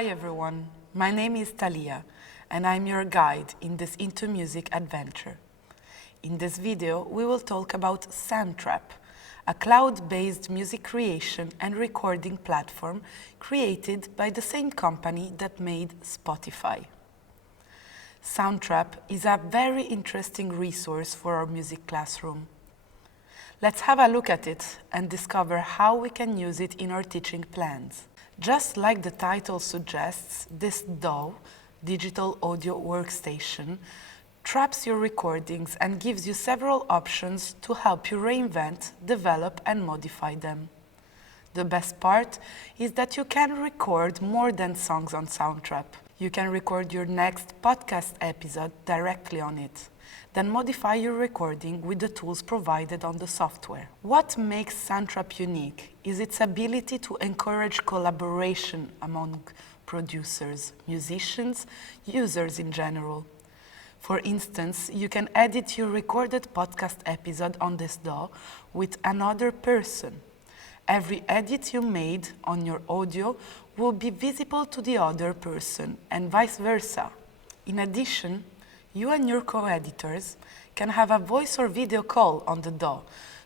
Hi everyone, my name is Talia and I'm your guide in this intoMUSIC adventure. In this video, we will talk about SOUNDTRAP, a cloud-based music creation and recording platform created by the same company that made Spotify. SOUNDTRAP is a very interesting resource for our music classroom. Let's have a look at it and discover how we can use it in our teaching plans. Just like the title suggests, this DAW, Digital Audio Workstation, traps your recordings and gives you several options to help you reinvent, develop and modify them. The best part is that you can record more than songs on SOUNDTRAP. You can record your next podcast episode directly on it, then modify your recording with the tools provided on the software. What makes SOUNDTRAP unique is its ability to encourage collaboration among producers, musicians, users in general. For instance, you can edit your recorded podcast episode on this DAW with another person. Every edit you made on your audio will be visible to the other person and vice versa. In addition, you and your co-editors can have a voice or video call on the DAW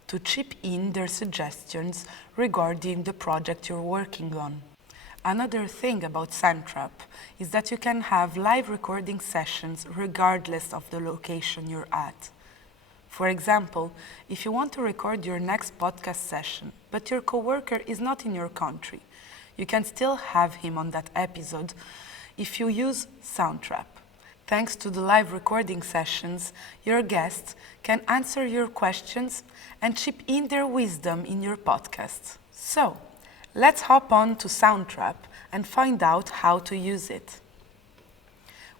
to chip in their suggestions regarding the project you're working on. Another thing about SOUNDTRAP is that you can have live recording sessions regardless of the location you're at. For example, if you want to record your next podcast session, but your coworker is not in your country, you can still have him on that episode if you use SOUNDTRAP. Thanks to the live recording sessions, your guests can answer your questions and chip in their wisdom in your podcast. So, let's hop on to SOUNDTRAP and find out how to use it.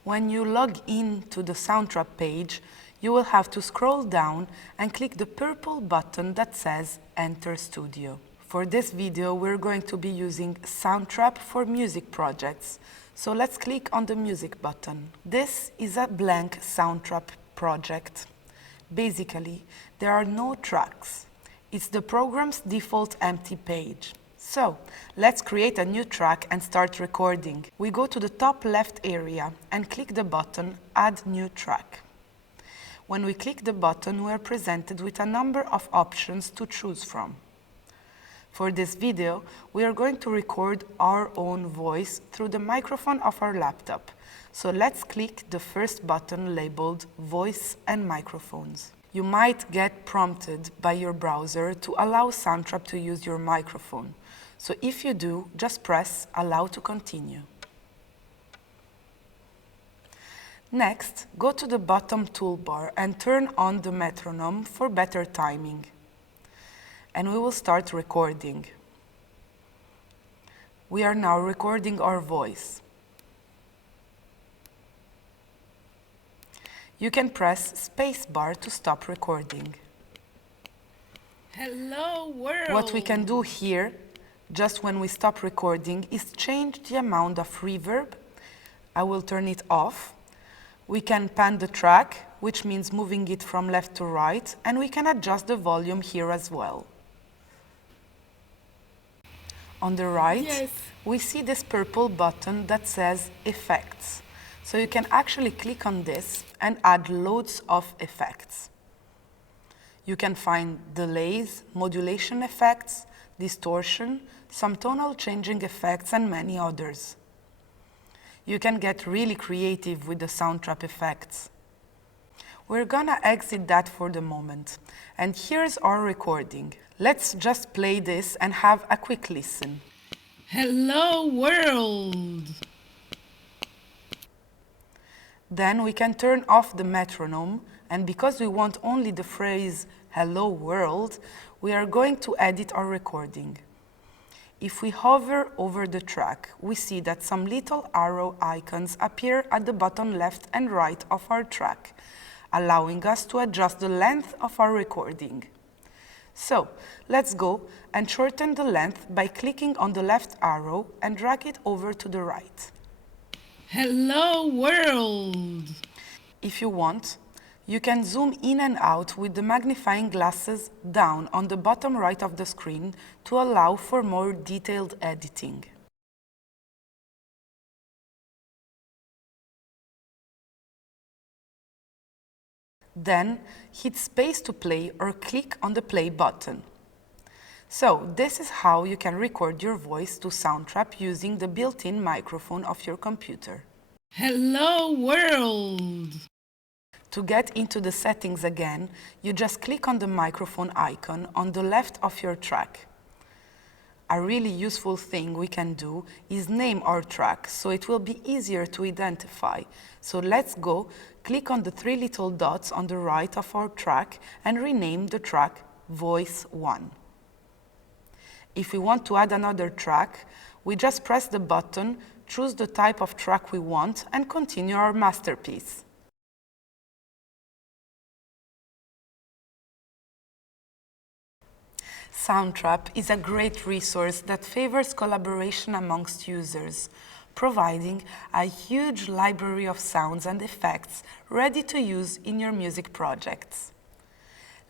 When you log in to the SOUNDTRAP page, you will have to scroll down and click the purple button that says Enter Studio. For this video, we're going to be using SOUNDTRAP for music projects. So let's click on the music button. This is a blank SOUNDTRAP project. Basically, there are no tracks. It's the program's default empty page. So, let's create a new track and start recording. We go to the top left area and click the button Add New Track. When we click the button, we are presented with a number of options to choose from. For this video, we are going to record our own voice through the microphone of our laptop. So let's click the first button labeled Voice and Microphones. You might get prompted by your browser to allow SOUNDTRAP to use your microphone. So if you do, just press Allow to continue. Next, go to the bottom toolbar and turn on the metronome for better timing. And we will start recording. We are now recording our voice. You can press spacebar to stop recording. Hello world! What we can do here, just when we stop recording, is change the amount of reverb. I will turn it off. We can pan the track, which means moving it from left to right, and we can adjust the volume here as well. On the right, we see this purple button that says Effects. So you can actually click on this and add loads of effects. You can find delays, modulation effects, distortion, some tonal changing effects, and many others. You can get really creative with the SOUNDTRAP effects. We're gonna exit that for the moment. And here's our recording. Let's just play this and have a quick listen. Hello world! Then we can turn off the metronome, and because we want only the phrase hello world, we are going to edit our recording. If we hover over the track, we see that some little arrow icons appear at the bottom left and right of our track, allowing us to adjust the length of our recording. So, let's go and shorten the length by clicking on the left arrow and drag it over to the right. Hello world! If you want, you can zoom in and out with the magnifying glasses down on the bottom right of the screen to allow for more detailed editing. Then hit space to play or click on the play button. So this is how you can record your voice to SOUNDTRAP using the built-in microphone of your computer. Hello world! To get into the settings again, you just click on the microphone icon on the left of your track. A really useful thing we can do is name our track, so it will be easier to identify. So let's go, click on the 3 little dots on the right of our track and rename the track Voice 1. If we want to add another track, we just press the button, choose the type of track we want, and continue our masterpiece. SOUNDTRAP is a great resource that favors collaboration amongst users, providing a huge library of sounds and effects ready to use in your music projects.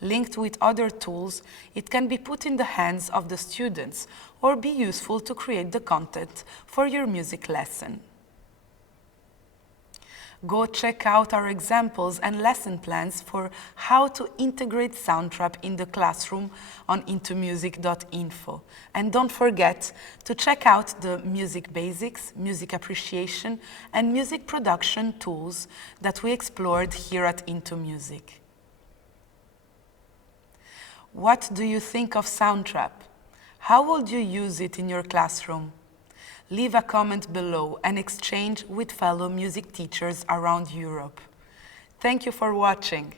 Linked with other tools, it can be put in the hands of the students or be useful to create the content for your music lesson. Go check out our examples and lesson plans for how to integrate SOUNDTRAP in the classroom on intomusic.info. And don't forget to check out the music basics, music appreciation, and music production tools that we explored here at intoMUSIC. What do you think of SOUNDTRAP? How would you use it in your classroom? Leave a comment below and exchange with fellow music teachers around Europe. Thank you for watching.